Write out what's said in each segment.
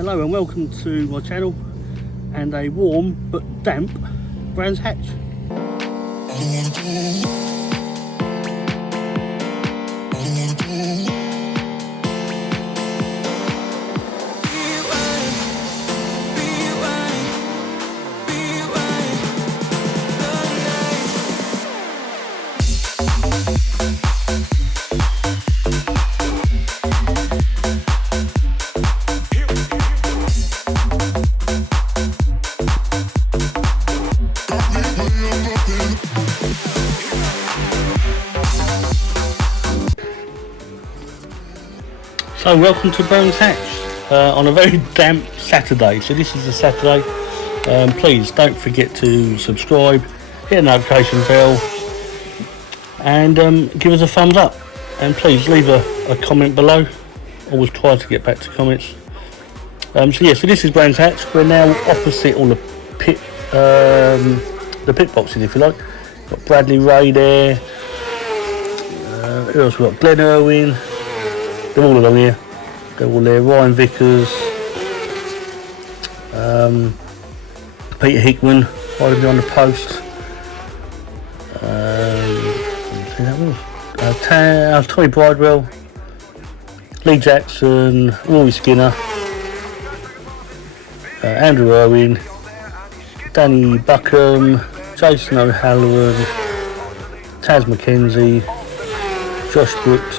Hello and welcome to my channel and a warm but damp Brands Hatch. So welcome to Brands Hatch on a very damp Saturday. So this is a Saturday. Please don't forget to subscribe, hit the notification bell and give us a thumbs up, and please leave a comment below. Always try to get back to comments. So this is Brands Hatch. We're now opposite all the pit boxes, if you like. Got Bradley Ray there. Who else we got? Glenn Irwin. They're all along here. They're all there. Ryan Vickers, Peter Hickman hiding behind the post. Tommy Bridewell, Lee Jackson, Rory Skinner, Andrew Irwin, Danny Buckham, Jason O'Halloran, Taz McKenzie, Josh Brooks.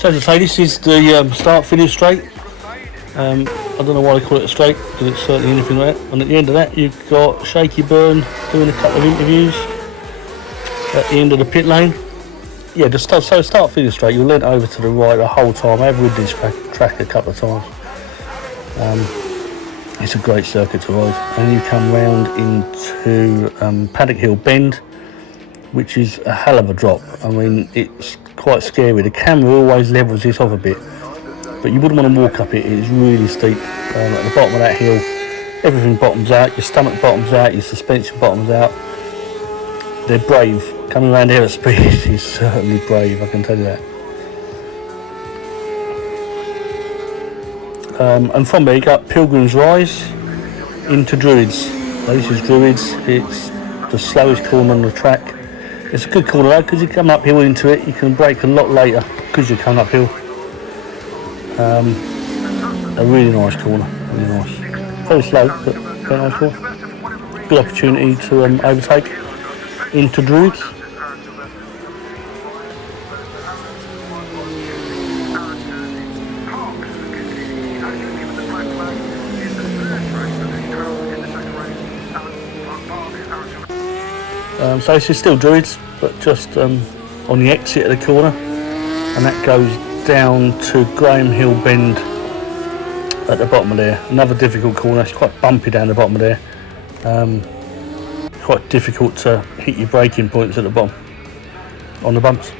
So as I say, this is the start-finish straight. I don't know why they call it a straight, because it's certainly anything like that. And at the end of that, you've got Shaky Byrne doing a couple of interviews at the end of the pit lane. Yeah, the start-finish straight, you'll lean over to the right the whole time. I've ridden this track a couple of times. It's a great circuit to ride. And you come round into Untitled Bend, which is a hell of a drop. I mean, it's quite scary. The camera always levels this off a bit, but you wouldn't want to walk up it. It's really steep. At the bottom of that hill, everything bottoms out. Your stomach bottoms out. Your suspension bottoms out. They're brave. Coming around here at speed is certainly brave, I can tell you that. And from there you go up Pilgrim's Rise into Druids. So this is Druids. It's the slowest corner on the track. It's a good corner though, because you come uphill into it, you can brake a lot later because you come uphill. A really nice corner, really nice. Very slow, but very nice corner. Good opportunity to overtake into Druids. So this is still Druids, but just on the exit of the corner, and that goes down to Graham Hill Bend at the bottom of there. Another difficult corner. It's quite bumpy down the bottom of there. Quite difficult to hit your braking points at the bottom on the bumps.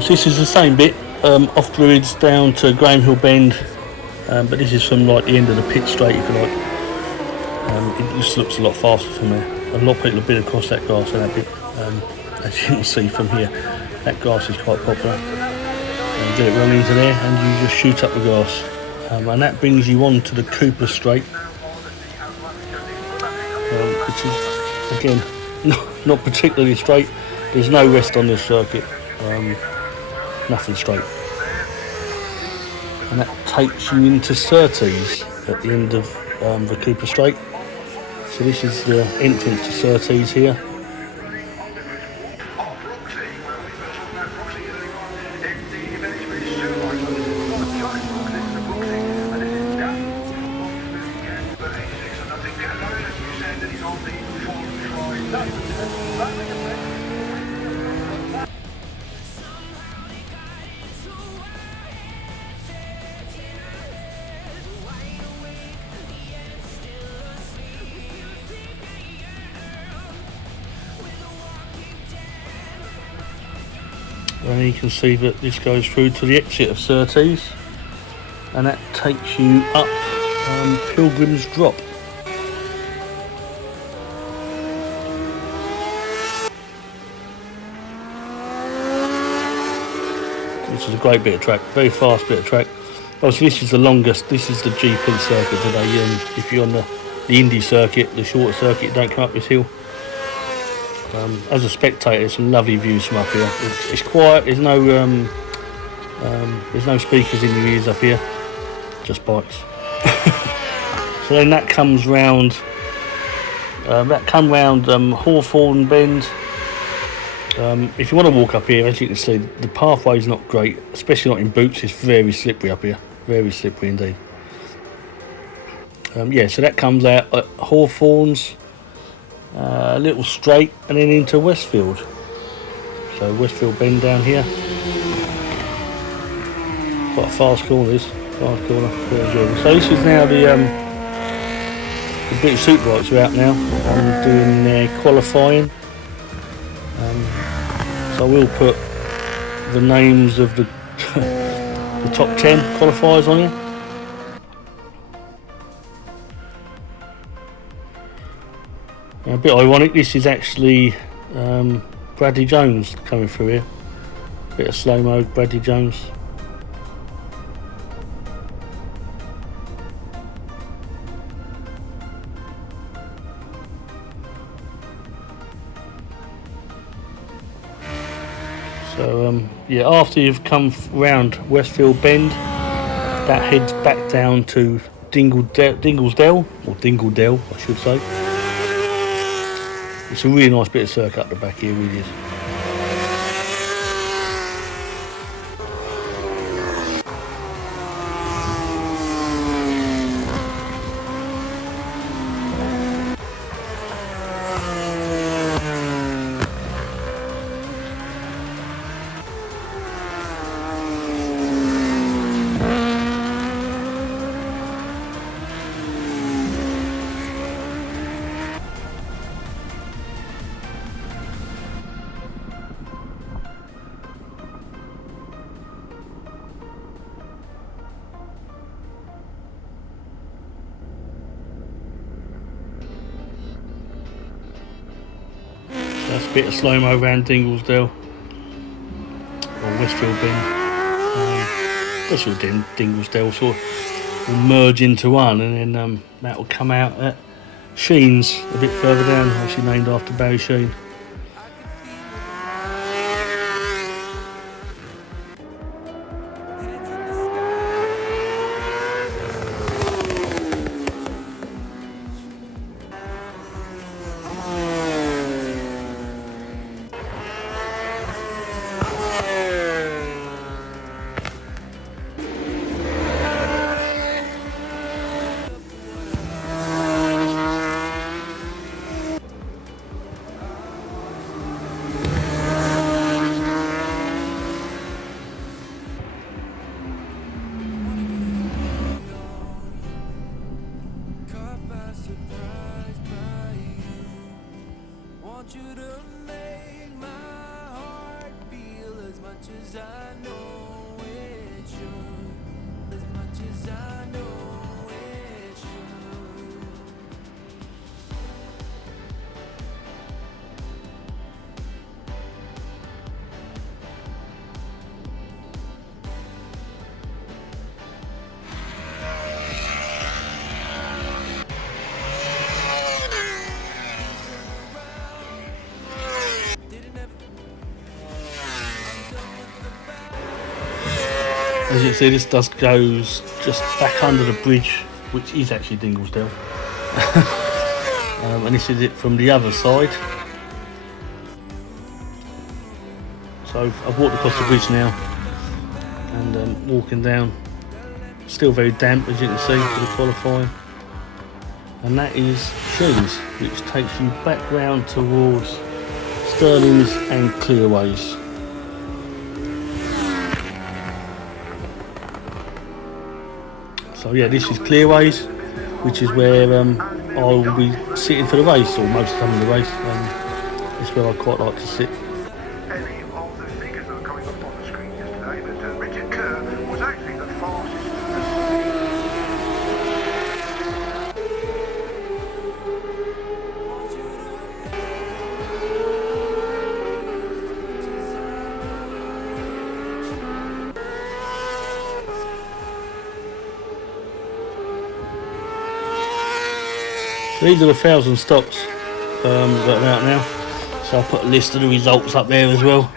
So this is the same bit, off Druids down to Graham Hill Bend, but this is from like the end of the pit straight, if you like. It just looks a lot faster from there. A lot of people have been across that grass and that bit. As you can see from here, that grass is quite popular. And get it run into there and you just shoot up the grass. And that brings you on to the Cooper Strait, which is, again, not particularly straight. There's no rest on this circuit. Nothing straight, and that takes you into Surtees at the end of the Cooper Strait. So this is the entrance to Surtees here. And you can see that this goes through to the exit of Surtees, and that takes you up Pilgrim's Drop. Which is a great bit of track, very fast bit of track. Obviously this is the longest, this is the GP circuit today, and if you're on the Indy circuit, the shorter circuit, you don't come up this hill. As a spectator, there's some lovely views from up here. It's quiet, there's no speakers in your ears up here, just bikes. So then that comes round, Hawthorne Bend. If you want to walk up here, as you can see, the pathway is not great, especially not in boots. It's very slippery up here, very slippery indeed. Yeah, so that comes out at Hawthorne's, little straight, and then into Westfield. So Westfield Bend down here. Quite a fast corner, this fast corner. Very enjoyable. So this is now the Bennetts Superbikes are out now. I'm doing their qualifying. So I will put the names of the the top 10 qualifiers on here. A bit ironic, this is actually Bradley Jones coming through here. Bit of slow-mo Bradley Jones. So yeah, after you've come round Westfield Bend, that heads back down to Dinglesdale, or Dingledale I should say. It's a really nice bit of circuit up the back here, really is. That's a bit of slow-mo around Dinglesdale, or Westfield Bend. Westfield Dinglesdale sort of will merge into one, and then that will come out at Sheen's a bit further down, obviously named after Barry Sheen. You to make my heart feel as much as I know it should, as much as I know it should. As you can see, this goes just back under the bridge, which is actually Dinglesdale. And this is it from the other side. So I've walked across the bridge now, and walking down. Still very damp, as you can see, for the qualifying. and that is Trees, which takes you back round towards Stirling's and Clearways. So yeah, this is Clearways, which is where I will be sitting for the race, or most of the time in the race. It's where I quite like to sit. Any of the figures that are coming up on the screen yesterday, but Richard Kerr was actually the fastest. These are the 1,000 stops that are out now, so I'll put a list of the results up there as well.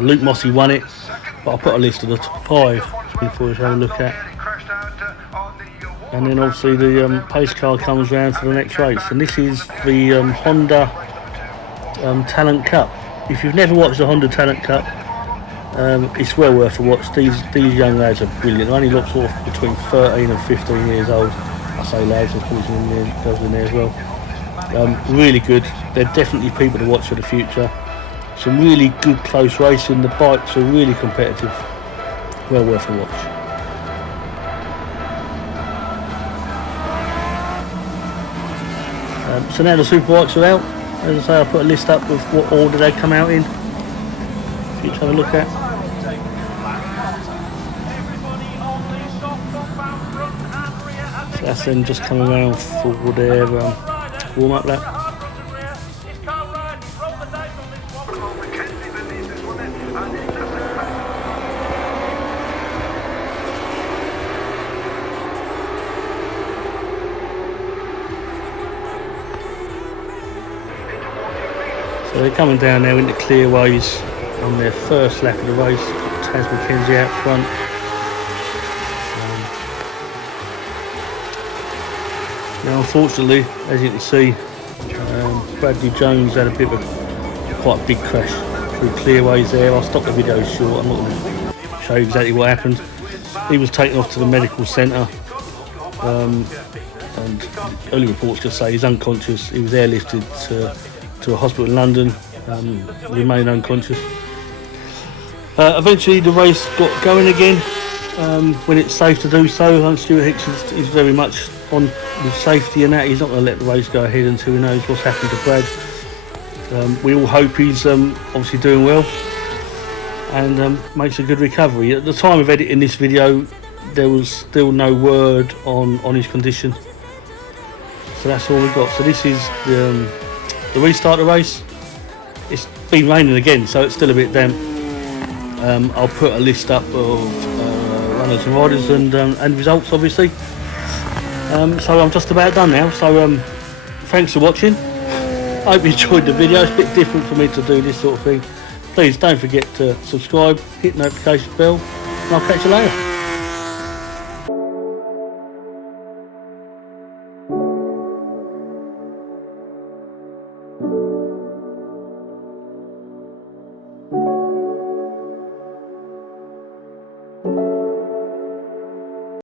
Luke Mossey won it, but I'll put a list of the top 5 before you have a look at. And then obviously the pace car comes round for the next race, and this is the Honda Talent Cup. If you've never watched the Honda Talent Cup, it's well worth a watch. These young lads are brilliant. They only look sort of between 13 and 15 years old. I say lads, there's probably some girls in there as well. Really good. They're definitely people to watch for the future. Some really good close racing. The bikes are really competitive. Well worth a watch. So now the Superbikes are out. As I say, I'll put a list up of what order they come out in for you to have a look at. So that's them just coming around for their warm-up lap. So they're coming down now into Clearways on their first lap of the race. Taz McKenzie out front. Now unfortunately, as you can see, Bradley Jones had a bit of quite a big crash through Clearways there. I'll stop the video short, I'm not going to show you exactly what happened. He was taken off to the medical centre, and early reports just say he's unconscious. He was airlifted to a hospital in London, remained unconscious. Eventually the race got going again when it's safe to do so. Stuart Hicks is very much on with safety and that. He's not going to let the race go ahead until he knows what's happened to Brad. We all hope he's obviously doing well and makes a good recovery. At the time of editing this video, there was still no word on his condition, so that's all we got. So this is the restart of the race. It's been raining again, so it's still a bit damp. I'll put a list up of runners and riders and results, obviously. So I'm just about done now. So thanks for watching. I hope you enjoyed the video. It's a bit different for me to do this sort of thing. Please don't forget to subscribe, hit the notification bell, and I'll catch you later.